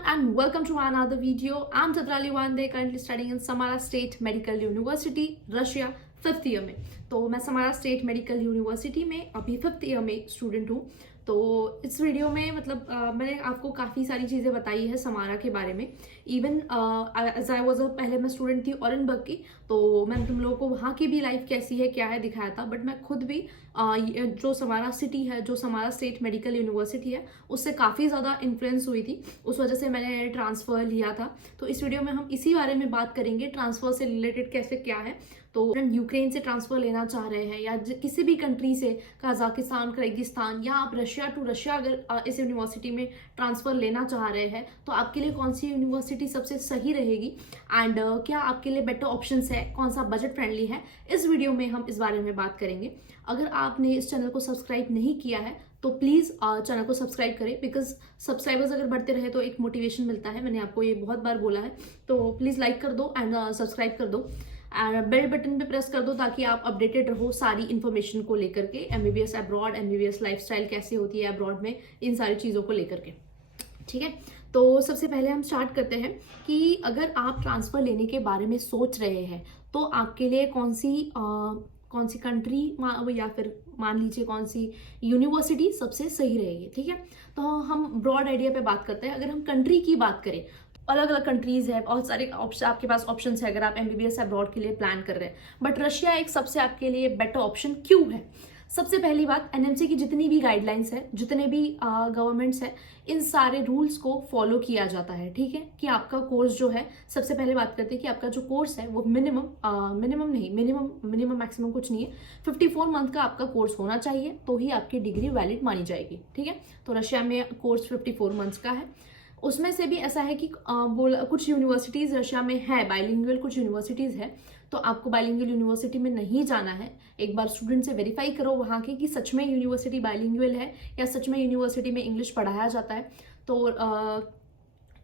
everyone and welcome to another video. I'm Chatrali Wande, currently studying in Samara State Medical University, Russia, 5th year में। तो मैं Samara state medical university में अभी 5th year में student हूँ। तो इस वीडियो में मतलब मैंने आपको काफ़ी सारी चीज़ें बताई है समारा के बारे में। इवन एज आई वॉज पहले मैं स्टूडेंट थी ऑरेंजबर्ग की, तो मैंने तुम लोगों को वहाँ की भी लाइफ कैसी है क्या है दिखाया था। बट मैं खुद भी जो समारा सिटी है, जो समारा स्टेट मेडिकल यूनिवर्सिटी है, उससे काफ़ी ज़्यादा इन्फ्लुएंस हुई थी। उस वजह से मैंने ट्रांसफ़र लिया था। तो इस वीडियो में हम इसी बारे में बात करेंगे, ट्रांसफ़र से रिलेटेड कैसे क्या है। तो यूक्रेन से ट्रांसफ़र लेना चाह रहे हैं या किसी भी कंट्री से, कजाकिस्तान, किर्गिस्तान या आप रशिया टू रशिया अगर इस यूनिवर्सिटी में ट्रांसफ़र लेना चाह रहे हैं तो आपके लिए कौन सी यूनिवर्सिटी सबसे सही रहेगी एंड क्या आपके लिए बेटर ऑप्शंस है, कौन सा बजट फ्रेंडली है, इस वीडियो में हम इस बारे में बात करेंगे। अगर आपने इस चैनल को सब्सक्राइब नहीं किया है तो प्लीज़ चैनल को सब्सक्राइब करें, बिकॉज सब्सक्राइबर्स अगर बढ़ते रहे तो एक मोटिवेशन मिलता है। मैंने आपको ये बहुत बार बोला है। तो प्लीज़ लाइक कर दो एंड सब्सक्राइब कर दो एंड बेल बटन पे प्रेस कर दो ताकि आप अपडेटेड रहो सारी इन्फॉर्मेशन को लेकर के। एमबीबीएस अब्रॉड, एमबीबीएस लाइफस्टाइल कैसे होती है अब्रॉड में, इन सारी चीज़ों को लेकर के। ठीक है, तो सबसे पहले हम स्टार्ट करते हैं कि अगर आप ट्रांसफ़र लेने के बारे में सोच रहे हैं तो आपके लिए कौन सी कंट्री या फिर मान लीजिए कौन सी यूनिवर्सिटी सबसे सही रहेगी। ठीक है, तो हम ब्रॉड आइडिया पे बात करते हैं। अगर हम कंट्री की बात करें, अलग अलग कंट्रीज है, बहुत सारे आपके पास ऑप्शन है अगर आप एमबीबीएस अब्रॉड के लिए प्लान कर रहे हैं। बट रशिया एक सबसे आपके लिए बेटर ऑप्शन क्यों है? सबसे पहली बात, एनएमसी की जितनी भी गाइडलाइंस है, जितने भी गवर्नमेंट्स है, इन सारे रूल्स को फॉलो किया जाता है। ठीक है, कि आपका कोर्स जो है, सबसे पहले बात करते हैं कि आपका जो कोर्स है वो मिनिमम मैक्सिमम कुछ नहीं है, 54 मंथ का आपका कोर्स होना चाहिए तो ही आपकी डिग्री वैलिड मानी जाएगी। ठीक है, तो रशिया में कोर्स 54 मंथ्स का है। उसमें से भी ऐसा है कि कुछ यूनिवर्सिटीज़ रशिया में है बाइलिंगुअल, कुछ यूनिवर्सिटीज़ है, तो आपको बाइलिंगुअल यूनिवर्सिटी में नहीं जाना है। एक बार स्टूडेंट से वेरीफाई करो वहाँ की कि सच में यूनिवर्सिटी बाइलिंगुअल है या सच में यूनिवर्सिटी में इंग्लिश पढ़ाया जाता है। तो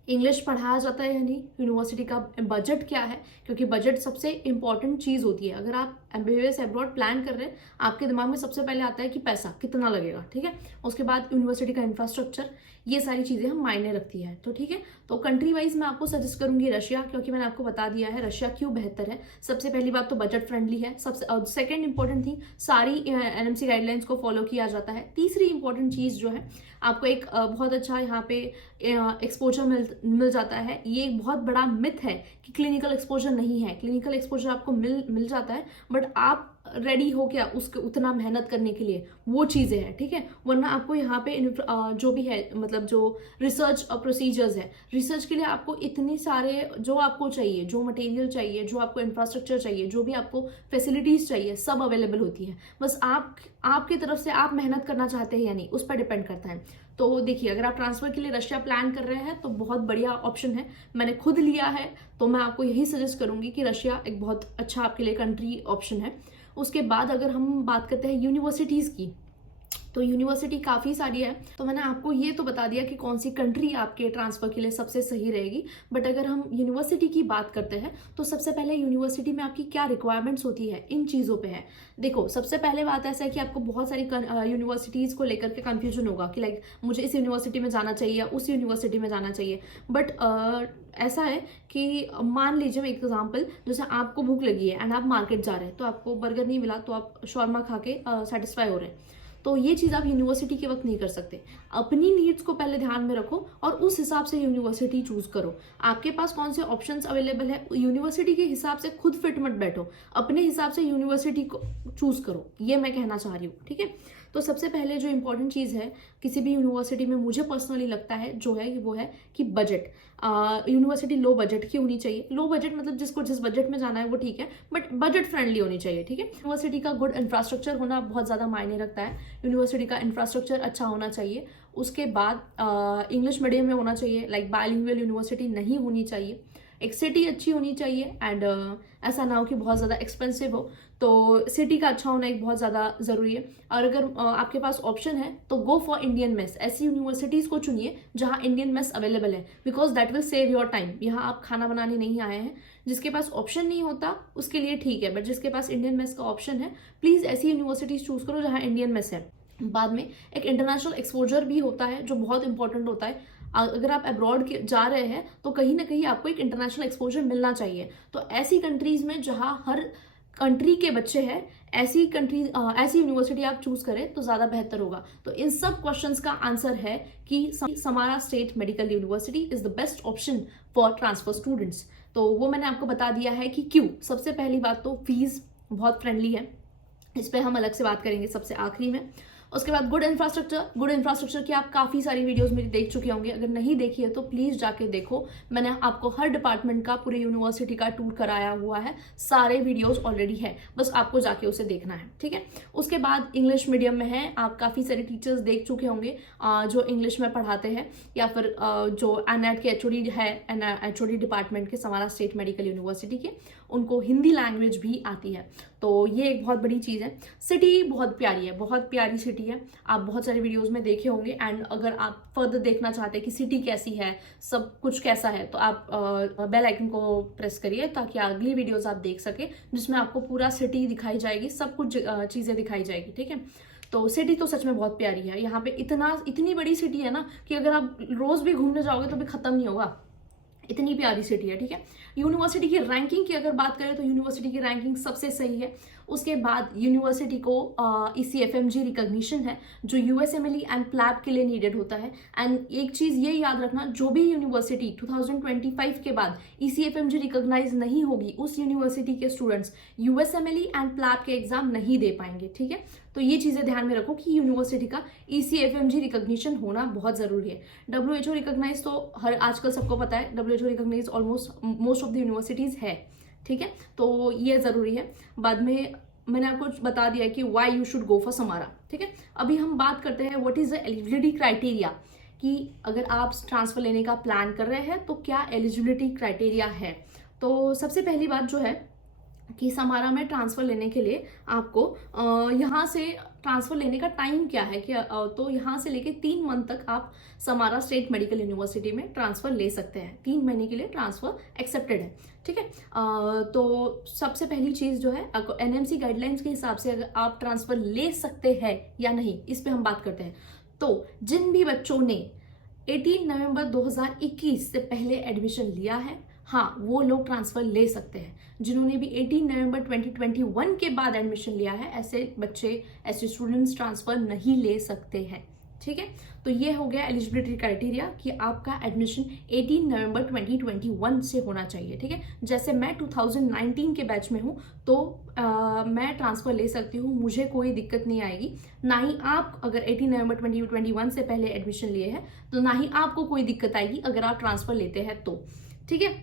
इंग्लिश पढ़ाया जाता है या नहीं, यूनिवर्सिटी का बजट क्या है, क्योंकि बजट सबसे इंपॉर्टेंट चीज़ होती है। अगर आप एमबीबीएस अब्रॉड प्लान कर रहे हैं, आपके दिमाग में सबसे पहले आता है कि पैसा कितना लगेगा। ठीक है, उसके बाद यूनिवर्सिटी का इंफ्रास्ट्रक्चर, ये सारी चीज़ें हम मायने रखती है। तो ठीक है, तो कंट्री वाइज मैं आपको सजेस्ट करूंगी रशिया, क्योंकि मैंने आपको बता दिया है रशिया क्यों बेहतर है। सबसे पहली बात तो बजट फ्रेंडली है, सबसे सेकेंड इंपॉर्टेंट थिंग, सारी एनएमसी गाइडलाइंस को फॉलो किया जाता है। तीसरी इंपॉर्टेंट चीज़ जो है, आपको एक बहुत अच्छा यहाँ पे एक्सपोजर मिल जाता है। ये एक बहुत बड़ा मिथ है कि क्लिनिकल एक्सपोजर नहीं है। क्लिनिकल एक्सपोजर आपको मिल जाता है, बट आप रेडी हो क्या उसके उतना मेहनत करने के लिए, वो चीज़ें हैं। ठीक है, वरना आपको यहाँ पे जो भी है, मतलब जो रिसर्च प्रोसीजर्स है, रिसर्च के लिए आपको इतनी सारे जो आपको चाहिए, जो मटेरियल चाहिए, जो आपको इंफ्रास्ट्रक्चर चाहिए, जो भी आपको फैसिलिटीज़ चाहिए, सब अवेलेबल होती है। बस आपकी तरफ से आप मेहनत करना चाहते हैं या नहीं, उस पर डिपेंड करता है। तो देखिए, अगर आप ट्रांसफ़र के लिए रशिया प्लान कर रहे हैं तो बहुत बढ़िया ऑप्शन है। मैंने खुद लिया है तो मैं आपको यही सजेस्ट करूंगी कि रशिया एक बहुत अच्छा आपके लिए कंट्री ऑप्शन है। उसके बाद अगर हम बात करते हैं यूनिवर्सिटीज़ की, तो यूनिवर्सिटी काफ़ी सारी है। तो मैंने आपको ये तो बता दिया कि कौन सी कंट्री आपके ट्रांसफ़र के लिए सबसे सही रहेगी। बट अगर हम यूनिवर्सिटी की बात करते हैं तो सबसे पहले यूनिवर्सिटी में आपकी क्या रिक्वायरमेंट्स होती है, इन चीज़ों पे है। देखो, सबसे पहले बात ऐसा है कि आपको बहुत सारी यूनिवर्सिटीज़ को लेकर के कन्फ्यूजन होगा कि लाइक मुझे इस यूनिवर्सिटी में जाना चाहिए या उस यूनिवर्सिटी में जाना चाहिए। बट ऐसा है कि मान लीजिए मैं एग्जाम्पल, जैसे आपको भूख लगी है एंड आप मार्केट जा रहे हैं, तो आपको बर्गर नहीं मिला तो आप शॉर्मा खा के सेटिस्फाई हो रहे हैं। तो ये चीज़ आप यूनिवर्सिटी के वक्त नहीं कर सकते। अपनी नीड्स को पहले ध्यान में रखो और उस हिसाब से यूनिवर्सिटी चूज करो। आपके पास कौन से ऑप्शंस अवेलेबल है, यूनिवर्सिटी के हिसाब से खुद फिट मत बैठो, अपने हिसाब से यूनिवर्सिटी को चूज करो, ये मैं कहना चाह रही हूँ। ठीक है, तो सबसे पहले जो इंपॉर्टेंट चीज़ है किसी भी यूनिवर्सिटी में, मुझे पर्सनली लगता है जो है वो है कि बजट। यूनिवर्सिटी लो बजट की होनी चाहिए। लो बजट मतलब जिसको जिस बजट में जाना है वो ठीक है, बट बजट फ्रेंडली होनी चाहिए। ठीक है, यूनिवर्सिटी का गुड इंफ्रास्ट्रक्चर होना बहुत ज़्यादा मायने रखता है। यूनिवर्सिटी का इंफ्रास्ट्रक्चर अच्छा होना चाहिए। उसके बाद इंग्लिश मीडियम में होना चाहिए, लाइक बाइलिंगुअल यूनिवर्सिटी नहीं होनी चाहिए। एक सिटी अच्छी होनी चाहिए एंड ऐसा ना हो कि बहुत ज़्यादा एक्सपेंसिव हो, तो सिटी का अच्छा होना एक बहुत ज़्यादा ज़रूरी है। और अगर आपके पास ऑप्शन है तो गो फॉर इंडियन मेस। ऐसी यूनिवर्सिटीज़ को चुनिए जहाँ इंडियन मेस अवेलेबल है, because that will save your time. यहाँ आप खाना बनाने नहीं आए हैं। जिसके पास ऑप्शन नहीं होता उसके लिए ठीक है, बट जिसके पास इंडियन मेस का ऑप्शन है, प्लीज़ ऐसी यूनिवर्सिटीज़ चूज़ करो जहाँ इंडियन मेस है। बाद में एक इंटरनेशनल एक्सपोजर भी होता है जो बहुत इंपॉर्टेंट होता है। अगर आप अब्रॉड जा रहे हैं तो कहीं ना कहीं आपको एक इंटरनेशनल एक्सपोजर मिलना चाहिए। तो ऐसी कंट्रीज में जहाँ हर कंट्री के बच्चे हैं, ऐसी कंट्री ऐसी यूनिवर्सिटी आप चूज करें तो ज़्यादा बेहतर होगा। तो इन सब क्वेश्चंस का आंसर है कि Samara state medical university is the best option for transfer students. तो वो मैंने आपको बता दिया है कि क्यों। सबसे पहली बात तो फीस बहुत फ्रेंडली है, इस पर हम अलग से बात करेंगे सबसे आखिरी में। उसके बाद गुड इंफ्रास्ट्रक्चर की आप काफ़ी सारी वीडियोस मेरी देख चुके होंगे, अगर नहीं देखी है तो प्लीज़ जाके देखो। मैंने आपको हर डिपार्टमेंट का, पूरे यूनिवर्सिटी का टूर कराया हुआ है, सारे वीडियोस ऑलरेडी है, बस आपको जाके उसे देखना है, ठीक है। उसके बाद इंग्लिश मीडियम में है, आप काफ़ी सारे टीचर्स देख चुके होंगे जो इंग्लिश में पढ़ाते हैं, या फिर जो एनएड के एचओडी है, एचओडी डिपार्टमेंट के समारा स्टेट मेडिकल यूनिवर्सिटी के, उनको हिंदी लैंग्वेज भी आती है। तो ये एक बहुत बड़ी चीज़ है। सिटी बहुत प्यारी है, बहुत प्यारी सिटी है, आप बहुत सारे वीडियोस में देखे होंगे। एंड अगर आप फर्दर देखना चाहते हैं कि सिटी कैसी है, सब कुछ कैसा है, तो आप बेल आइकन को प्रेस करिए ताकि अगली वीडियोस आप देख सके, जिसमें आपको पूरा सिटी दिखाई जाएगी, सब कुछ चीज़ें दिखाई जाएगी, ठीक है। तो सिटी तो सच में बहुत प्यारी है। यहाँ पे इतनी बड़ी सिटी है ना कि अगर आप रोज़ भी घूमने जाओगे तो भी ख़त्म नहीं होगा, इतनी प्यारी सिटी है, ठीक है। यूनिवर्सिटी की रैंकिंग की अगर बात करें तो यूनिवर्सिटी की रैंकिंग सबसे सही है। उसके बाद यूनिवर्सिटी को ECFMG रिकॉग्निशन है, जो USMLE एंड प्लैब के लिए नीडेड होता है। एंड एक चीज़ ये याद रखना, जो भी यूनिवर्सिटी 2025 के बाद ECFMG रिकॉग्नाइज नहीं होगी, उस यूनिवर्सिटी के स्टूडेंट्स USMLE एंड प्लैब के एग्जाम नहीं दे पाएंगे, ठीक है। तो ये चीज़ें ध्यान में रखो कि यूनिवर्सिटी का ECFMG रिकॉग्निशन होना बहुत ज़रूरी है। WHO रिकॉग्नाइज तो हर आजकल सबको पता है, WHO recognize almost most of the universities है, ठीक है। तो ये ज़रूरी है। बाद में मैंने आपको बता दिया कि why you should go for Samara, ठीक है। अभी हम बात करते हैं what is the eligibility criteria, कि अगर आप ट्रांसफ़र लेने का प्लान कर रहे हैं तो क्या एलिजिबिलिटी क्राइटेरिया है। तो सबसे पहली बात जो है कि समारा में ट्रांसफ़र लेने के लिए आपको यहाँ से ट्रांसफ़र लेने का टाइम क्या है कि तो यहाँ से लेके 3 मंथ तक आप समारा स्टेट मेडिकल यूनिवर्सिटी में ट्रांसफ़र ले सकते हैं। 3 महीने के लिए ट्रांसफ़र एक्सेप्टेड है, ठीक है। तो सबसे पहली चीज़ जो है, NMC गाइडलाइंस के हिसाब से अगर आप ट्रांसफ़र ले सकते हैं या नहीं, इस पर हम बात करते हैं। तो जिन भी बच्चों ने 18 नवंबर 2021 से पहले एडमिशन लिया है, हाँ, वो लोग ट्रांसफ़र ले सकते हैं। जिन्होंने भी 18 नवंबर 2021 के बाद एडमिशन लिया है, ऐसे बच्चे, ऐसे स्टूडेंट्स ट्रांसफ़र नहीं ले सकते हैं, ठीक है। तो ये हो गया एलिजिबिलिटी क्राइटेरिया कि आपका एडमिशन 18 नवंबर 2021 से होना चाहिए, ठीक है। जैसे मैं 2019 के बैच में हूँ तो मैं ट्रांसफ़र ले सकती हूँ, मुझे कोई दिक्कत नहीं आएगी। ना ही आप अगर 18 नवंबर 2021 से पहले एडमिशन लिए हैं तो ना ही आपको कोई दिक्कत आएगी अगर आप ट्रांसफ़र लेते हैं तो, ठीक है।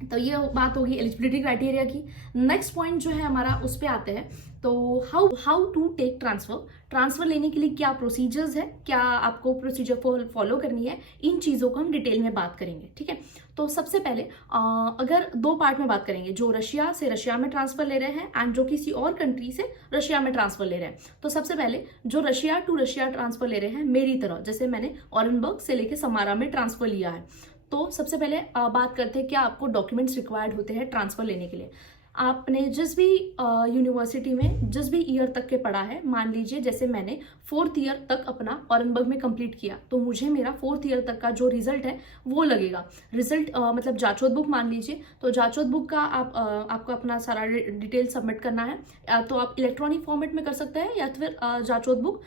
तो ये बात होगी एलिजिबिलिटी क्राइटेरिया की। नेक्स्ट पॉइंट जो है हमारा, उस पर आते हैं। तो हाउ टू टेक ट्रांसफ़र लेने के लिए क्या प्रोसीजर्स है, क्या आपको प्रोसीजर फॉलो करनी है, इन चीज़ों को हम डिटेल में बात करेंगे, ठीक है। तो सबसे पहले अगर 2 पार्ट में बात करेंगे, जो रशिया से रशिया में ट्रांसफ़र ले रहे हैं एंड जो किसी और कंट्री से रशिया में ट्रांसफ़र ले रहे हैं। तो सबसे पहले जो रशिया टू रशिया ट्रांसफ़र ले रहे हैं, मेरी तरह, जैसे मैंने ऑरेनबर्ग से लेके समारा में ट्रांसफ़र लिया है, तो सबसे पहले बात करते हैं क्या आपको डॉक्यूमेंट्स रिक्वायर्ड होते हैं ट्रांसफ़र लेने के लिए। आपने जिस भी यूनिवर्सिटी में जिस भी ईयर तक के पढ़ा है, मान लीजिए जैसे मैंने 4th ईयर तक अपना ऑरेनबर्ग में कंप्लीट किया, तो मुझे मेरा 4th ईयर तक का जो रिजल्ट है वो लगेगा। रिजल्ट मतलब जांचोत बुक मान लीजिए, तो जांचोत बुक का आपको अपना सारा डिटेल सबमिट करना है, या तो आप इलेक्ट्रॉनिक फॉर्मेट में कर सकते हैं या फिर जांचोत बुक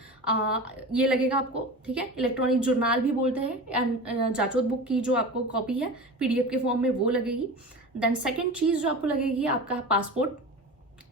ये लगेगा आपको, ठीक है। इलेक्ट्रॉनिक जर्नल भी बोलते हैं, एंड जांचोत बुक की जो आपको कॉपी है PDF के फॉर्म में वो लगेगी। देन सेकेंड चीज़ जो आपको लगेगी आपका पासपोर्ट,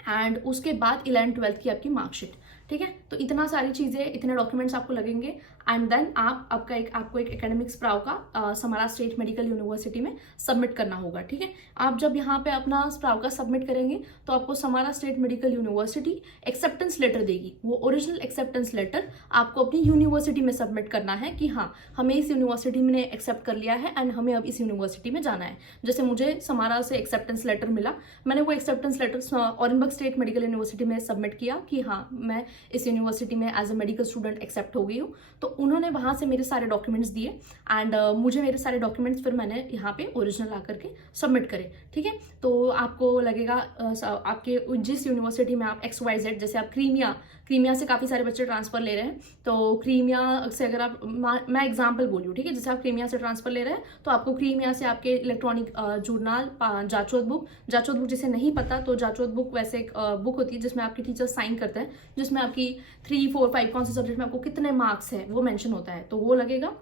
एंड उसके बाद 11th-12th की आपकी मार्कशीट, ठीक है। तो इतना सारी चीज़ें, इतने डॉक्यूमेंट्स आपको लगेंगे। एंड देन आपको एक एकेडमिक स्प्राव का समारा स्टेट मेडिकल यूनिवर्सिटी में सबमिट करना होगा, ठीक है। आप जब यहाँ पे अपना स्प्राव का सबमिट करेंगे तो आपको Samara state medical university acceptance letter देगी। वो ओरिजिनल एक्सेप्टेंस लेटर आपको अपनी यूनिवर्सिटी में सबमिट करना है कि हाँ, हमें इस यूनिवर्सिटी में एक्सेप्ट कर लिया है एंड हमें अब इस यूनिवर्सिटी में जाना है। जैसे मुझे समारा से एक्सेप्टेंस लेटर मिला, मैंने वो acceptance letter Orenburg state medical university में सबमिट किया कि हाँ, मैं इस यूनिवर्सिटी में as a medical student accept हो गई हूँ। तो उन्होंने वहाँ से मेरे सारे डॉक्यूमेंट्स दिए एंड मुझे मेरे सारे डॉक्यूमेंट्स फिर मैंने यहाँ पे ओरिजिनल आकर के सबमिट करे, ठीक है। तो आपको लगेगा आपके जिस यूनिवर्सिटी में आप XYZ, जैसे आप क्रीमिया से काफ़ी सारे बच्चे ट्रांसफ़र ले रहे हैं, तो क्रीमिया से अगर आप, मैं एग्जांपल बोल रही हूँ, ठीक है, जैसे आप क्रीमिया से ट्रांसफ़र ले रहे हैं तो आपको क्रीमिया से आपके इलेक्ट्रॉनिक जर्नल, जाचोत बुक जिसे नहीं पता तो जाचोत बुक वैसे एक बुक होती है जिसमें आपके टीचर साइन करते हैं, जिसमें आपकी 3, 4, 5 कौन से सब्जेक्ट में आपको कितने मार्क्स है वो मेंशन होता है, तो वो लगेगा।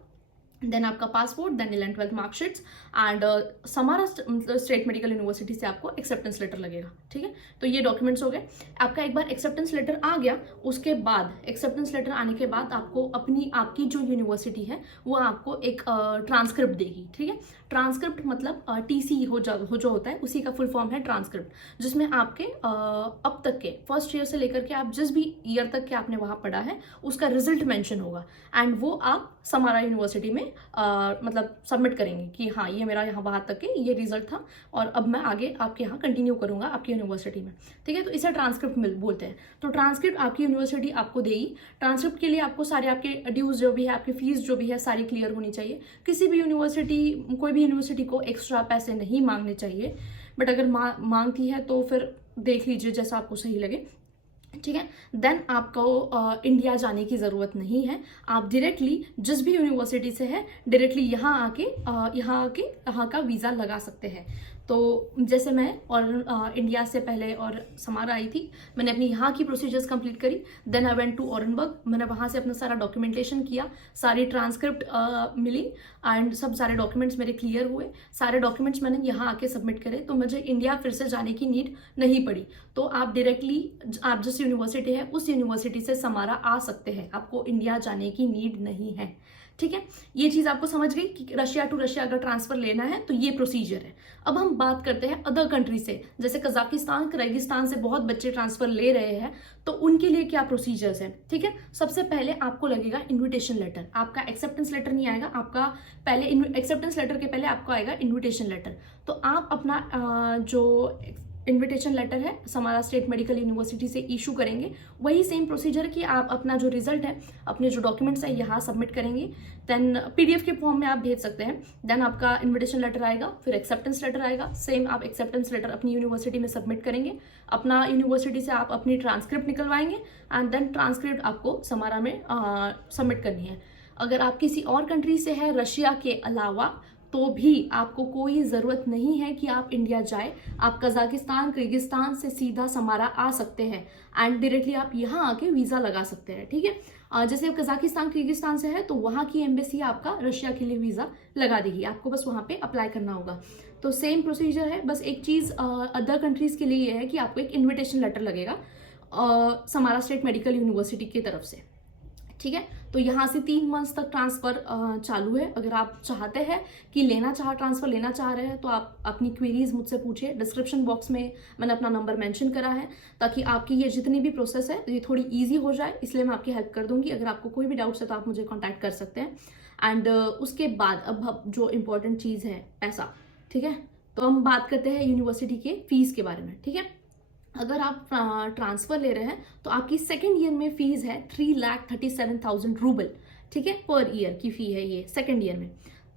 देन आपका passport, then 11th 12th marksheets and Samara state medical university से आपको एक्सेप्टेंस लेटर लगेगा, ठीक है। तो ये डॉक्यूमेंट्स हो गए आपका। एक बार एक्सेप्टेंस लेटर आ गया, उसके बाद एक्सेप्टेंस लेटर आने के बाद आपको आपकी जो यूनिवर्सिटी है वो आपको एक ट्रांसक्रिप्ट देगी, ठीक है। ट्रांसक्रिप्ट मतलब TC जो होता है उसी का फुल फॉर्म है ट्रांसक्रिप्ट, जिसमें आपके अब तक के फर्स्ट ईयर से लेकर के आप जिस भी ईयर तक के आपने वहाँ पढ़ा है उसका रिजल्ट मेंशन होगा एंड वो आप समारा यूनिवर्सिटी में मतलब सबमिट करेंगे कि हाँ ये मेरा यहाँ वहाँ तक के ये रिजल्ट था और अब मैं आगे आपके यहाँ कंटिन्यू करूँगा आपकी यूनिवर्सिटी में, ठीक है। तो इसे ट्रांसक्रिप्ट बोलते हैं। तो ट्रांसक्रिप्ट आपकी यूनिवर्सिटी आपको देगी। ट्रांसक्रिप्ट के लिए आपको सारे आपके ड्यूज जो भी है, आपकी फीस जो भी है सारी क्लियर होनी चाहिए। किसी भी कोई भी यूनिवर्सिटी को एक्स्ट्रा पैसे नहीं मांगने चाहिए, बट अगर मांगती है तो फिर देख लीजिए जैसा आपको सही लगे, ठीक है। देन आपको इंडिया जाने की ज़रूरत नहीं है, आप डायरेक्टली जिस भी यूनिवर्सिटी से है डायरेक्टली यहाँ का वीज़ा लगा सकते हैं। तो जैसे मैं और इंडिया से पहले और समारा आई थी, मैंने अपनी यहाँ की प्रोसीजर्स कंप्लीट करी। Then I went to Orenburg, मैंने वहाँ से अपना सारा डॉक्यूमेंटेशन किया, सारी ट्रांसक्रिप्ट मिली एंड सब सारे डॉक्यूमेंट्स मेरे क्लियर हुए। सारे डॉक्यूमेंट्स मैंने यहाँ आके सबमिट करे, तो मुझे इंडिया फिर से जाने की नीड नहीं पड़ी। तो आप डायरेक्टली आप जिस यूनिवर्सिटी है उस यूनिवर्सिटी से समारा आ सकते हैं, आपको इंडिया जाने की नीड नहीं है, ठीक है। ये चीज़ आपको समझ गई कि रशिया टू रशिया अगर ट्रांसफ़र लेना है तो ये प्रोसीजर है। अब हम बात करते हैं अदर कंट्री से, जैसे कजाकिस्तान, किर्गिस्तान से बहुत बच्चे ट्रांसफ़र ले रहे हैं, तो उनके लिए क्या प्रोसीजर्स हैं, ठीक है। सबसे पहले आपको लगेगा इन्विटेशन लेटर, आपका एक्सेप्टेंस लेटर नहीं आएगा, आपका पहले एक्सेप्टेंस लेटर के पहले आपको आएगा इन्विटेशन लेटर। तो आप अपना जो इन्विटेशन लेटर है समारा स्टेट मेडिकल यूनिवर्सिटी से इशू करेंगे, वही सेम प्रोसीजर है कि आप अपना जो रिजल्ट है, अपने जो डॉक्यूमेंट्स हैं यहाँ सबमिट करेंगे। देन PDF के फॉर्म में आप भेज सकते हैं। देन आपका इन्विटेशन लेटर आएगा, फिर एक्सेप्टेंस लेटर आएगा, सेम आप एक्सेप्टेंस लेटर अपनी यूनिवर्सिटी में सबमिट करेंगे, अपना यूनिवर्सिटी से आप अपनी ट्रांसक्रिप्ट निकलवाएंगे एंड देन ट्रांसक्रिप्ट आपको समारा में सबमिट करनी है। अगर आप किसी और कंट्री से है रशिया के अलावा, तो भी आपको कोई ज़रूरत नहीं है कि आप इंडिया जाए, आप कजाकिस्तान, किर्गिस्तान से सीधा समारा आ सकते हैं एंड डायरेक्टली आप यहाँ आके वीज़ा लगा सकते हैं, ठीक है। जैसे कजाकिस्तान, किर्गिस्तान से है तो वहाँ की एम्बेसी आपका रशिया के लिए वीज़ा लगा देगी, आपको बस वहाँ पे अप्लाई करना होगा। तो सेम प्रोसीजर है, बस एक चीज़ अदर कंट्रीज़ के लिए ये है कि आपको एक इन्विटेशन लेटर लगेगा समारा स्टेट मेडिकल यूनिवर्सिटी की तरफ से, ठीक है। तो यहाँ से 3 मंथ्स तक ट्रांसफ़र चालू है। अगर आप चाहते हैं कि ट्रांसफ़र लेना चाह रहे हैं तो आप अपनी क्वेरीज मुझसे पूछिए। डिस्क्रिप्शन बॉक्स में मैंने अपना नंबर मेंशन करा है ताकि आपकी ये जितनी भी प्रोसेस है ये थोड़ी ईजी हो जाए, इसलिए मैं आपकी हेल्प कर दूंगी। अगर आपको कोई भी डाउट्स है तो आप मुझे कॉन्टैक्ट कर सकते हैं। एंड उसके बाद अब जो इम्पोर्टेंट चीज़ है पैसा, ठीक है। तो हम बात करते हैं यूनिवर्सिटी के फीस के बारे में, ठीक है। अगर आप ट्रांसफ़र ले रहे हैं तो आपकी सेकेंड ईयर में फ़ीस है 3,37,000 रूबल, ठीक है, पर ईयर की फ़ी है ये सेकेंड ईयर में।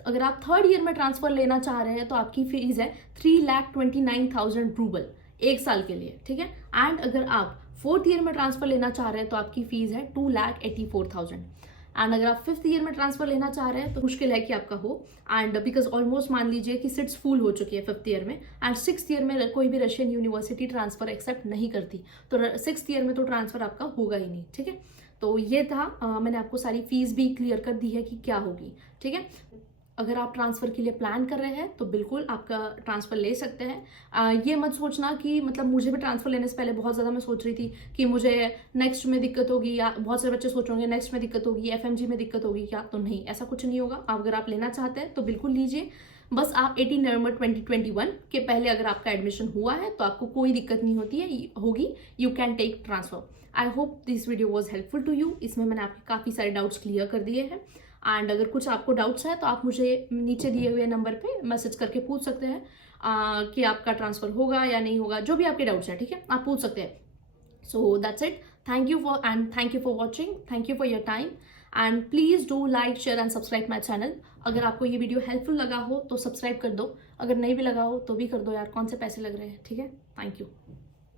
अगर आप थर्ड ईयर में ट्रांसफ़र लेना चाह रहे हैं तो आपकी फ़ीस है 3,29,000 रूबल 1 साल के लिए, ठीक है। एंड अगर आप फोर्थ ईयर में ट्रांसफ़र लेना चाह रहे हैं तो आपकी फ़ीस है 2,84,000। एंड अगर आप 5th ईयर में ट्रांसफ़र लेना चाह रहे हैं तो मुश्किल है कि आपका हो, एंड बिकॉज ऑलमोस्ट मान लीजिए कि सीट्स फुल हो चुकी है 5th ईयर में। एंड 6th ईयर में कोई भी रशियन यूनिवर्सिटी ट्रांसफ़र एक्सेप्ट नहीं करती, तो 6th ईयर में तो ट्रांसफ़र आपका होगा ही नहीं, ठीक है। तो ये था मैंने आपको सारी फीस भी क्लियर कर दी है कि क्या होगी, ठीक है। अगर आप ट्रांसफ़र के लिए प्लान कर रहे हैं तो बिल्कुल आपका ट्रांसफ़र ले सकते हैं। ये मत सोचना कि मतलब मुझे भी ट्रांसफ़र लेने से पहले बहुत ज़्यादा मैं सोच रही थी कि मुझे नेक्स्ट में दिक्कत होगी, या बहुत सारे बच्चे सोच रहे होंगे नेक्स्ट में दिक्कत होगी, FMG में दिक्कत होगी क्या, तो नहीं, ऐसा कुछ नहीं होगा। अगर आप लेना चाहते हैं तो बिल्कुल लीजिए। बस आप 18 नवंबर 2021 के पहले अगर आपका एडमिशन हुआ है तो आपको कोई दिक्कत नहीं होगी, you can take transfer. I hope this video was helpful to you. इसमें मैंने आपके काफ़ी सारे डाउट्स क्लियर कर दिए हैं। एंड अगर कुछ आपको डाउट्स है तो आप मुझे नीचे दिए हुए नंबर पे मैसेज करके पूछ सकते हैं कि आपका ट्रांसफ़र होगा या नहीं होगा, जो भी आपके डाउट्स हैं, ठीक है, आप पूछ सकते हैं। So that's it. Thank you for watching, thank you for your time. And please do like share and subscribe my channel. अगर आपको ये वीडियो हेल्पफुल लगा हो तो सब्सक्राइब कर दो, अगर नहीं भी लगा हो तो भी कर दो यार, कौन से पैसे लग रहे हैं, ठीक है। Thank you.